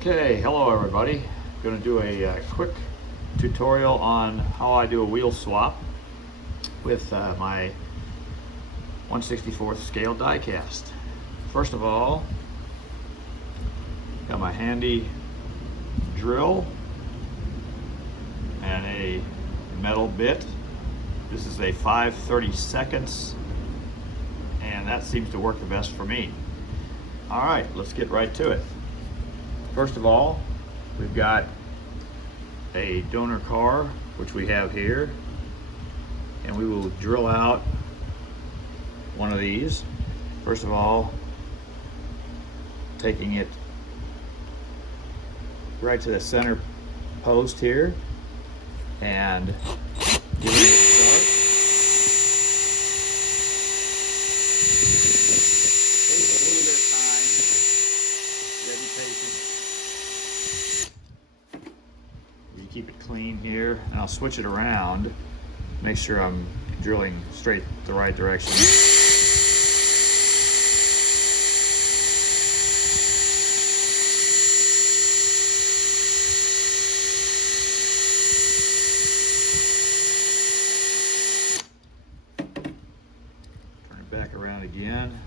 Okay, hello everybody. Going to do a quick tutorial on how I do a wheel swap with my 1/64th scale die cast. First of all, got my handy drill and a metal bit. This is a 5/32, and that seems to work the best for me. All right, let's get right to it. First of all, we've got a donor car, which we have here, and we will drill out one of these. First of all, taking it right to the center post here and giving it a start. Take a little bit of time. Be patient. You keep it clean here, and I'll switch it around. Make sure I'm drilling straight the right direction. Turn it back around again.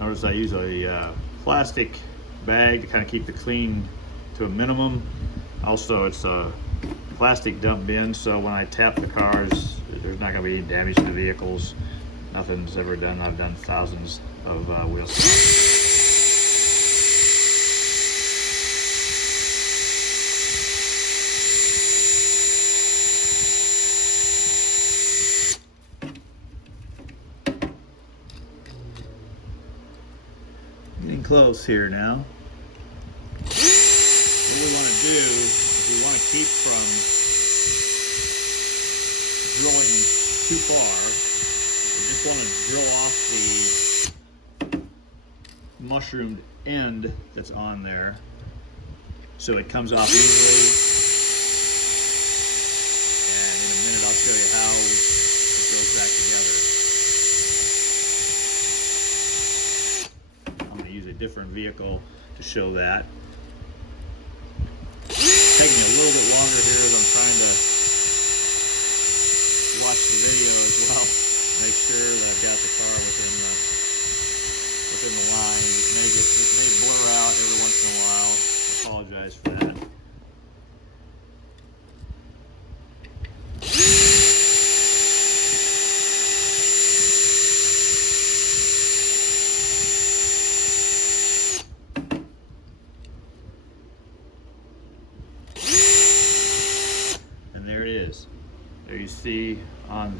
Notice I use a plastic bag to kind of keep it clean to a minimum. Also, it's a plastic dump bin, so when I tap the cars, there's not going to be any damage to the vehicles. Nothing's ever done. I've done thousands of wheel swaps. Getting close here now. What we want to do is we want to keep from drilling too far. We just want to drill off the mushroomed end that's on there so it comes off easily. And in a minute I'll show you how it goes back together. I'm going to use a different vehicle to show that. Taking a little bit longer here as I'm trying to watch the video as well. Make sure that I've got the car within the line. It may blur out every once in a while. I apologize for that. There it is. There you see on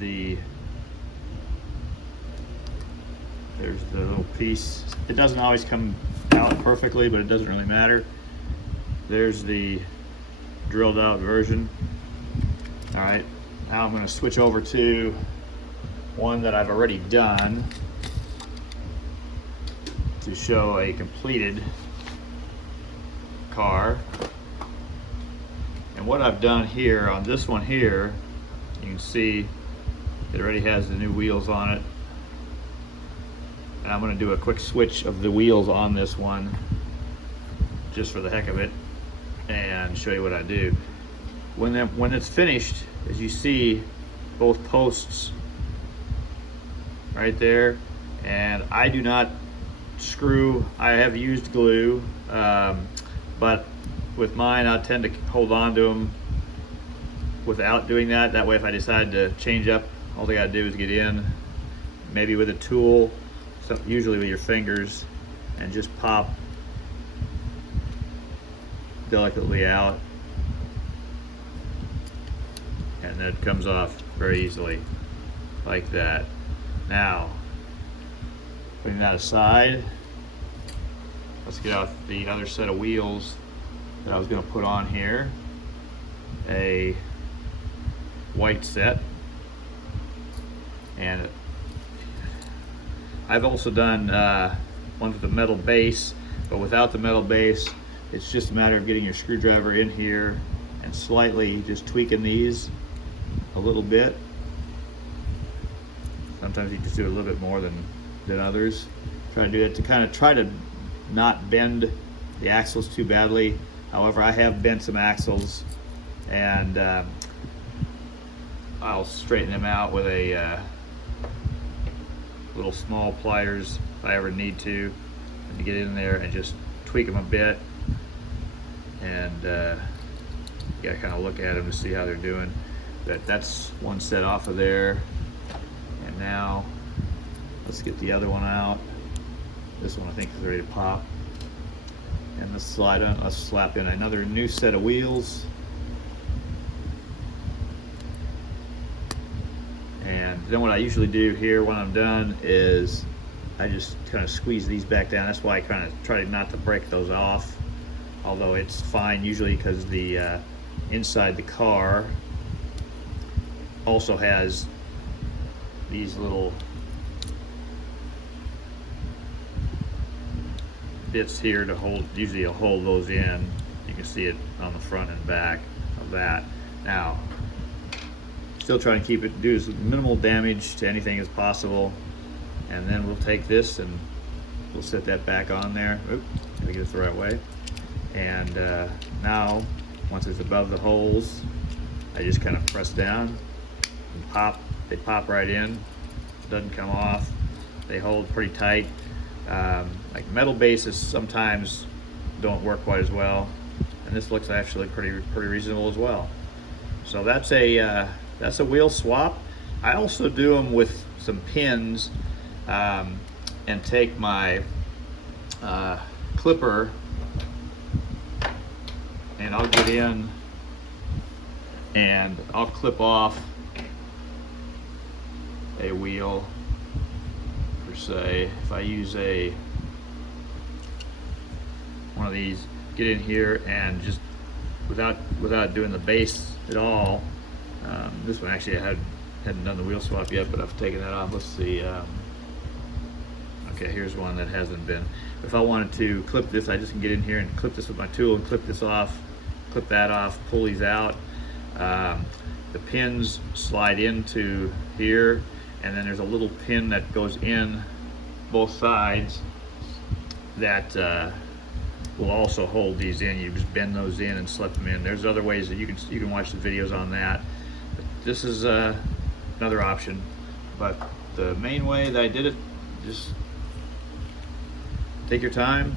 there's the little piece. It doesn't always come out perfectly, but it doesn't really matter. There's the drilled out version. All right, now I'm going to switch over to one that I've already done to show a completed car. And what I've done here on this one here, you can see it already has the new wheels on it. And I'm going to do a quick switch of the wheels on this one just for the heck of it and show you what I do. When it's finished, as you see, both posts right there, and I do not screw. I have used glue, but with mine, I tend to hold on to them without doing that. That way, if I decide to change up, all they gotta do is get in, maybe with a tool, so usually with your fingers, and just pop delicately out. And then it comes off very easily, like that. Now, putting that aside, let's get out the other set of wheels that I was going to put on here. A white set, and I've also done ones with a metal base, but without the metal base, it's just a matter of getting your screwdriver in here and slightly just tweaking these a little bit. Sometimes you just do a little bit more than others. Try to do it to kind of try to not bend the axles too badly. However, I have bent some axles, and I'll straighten them out with a little small pliers if I ever need to get in there and just tweak them a bit. And you gotta kind of look at them to see how they're doing. But that's one set off of there. And now let's get the other one out. This one I think is ready to pop. And let's slap in another new set of wheels. And then what I usually do here when I'm done is I just kind of squeeze these back down. That's why I kind of try not to break those off, although it's fine usually because the inside the car also has these little bits here to hold. Usually you'll hold those in. You can see it on the front and back of that. Now, still trying to keep it, do as minimal damage to anything as possible. And then we'll take this and we'll set that back on there. Oop, gotta get it the right way. And now, once it's above the holes, I just kind of press down and pop. They pop right in. Doesn't come off. They hold pretty tight. Like metal bases sometimes don't work quite as well, and this looks actually pretty reasonable as well. So that's a wheel swap. I also do them with some pins, and take my clipper and I'll get in and I'll clip off a wheel per se. If I use one of these, get in here and just without doing the base at all. This one actually I hadn't done the wheel swap yet, but I've taken that off. Let's see. Okay, here's one that hasn't been. If I wanted to clip this, I just can get in here and clip this with my tool and clip this off, clip that off, pull these out. The pins slide into here, and then there's a little pin that goes in both sides that will also hold these in. You just bend those in and slip them in. There's other ways that you can watch the videos on that. But this is another option. But the main way that I did it, just take your time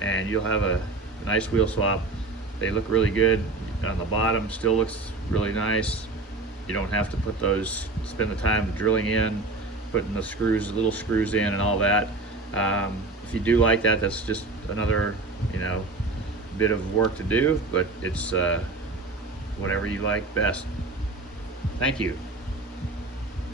and you'll have a nice wheel swap. They look really good on the bottom, still looks really nice. You don't have to spend the time drilling in, putting the little screws in and all that. If you do like that, that's just another, bit of work to do, but it's whatever you like best. Thank you.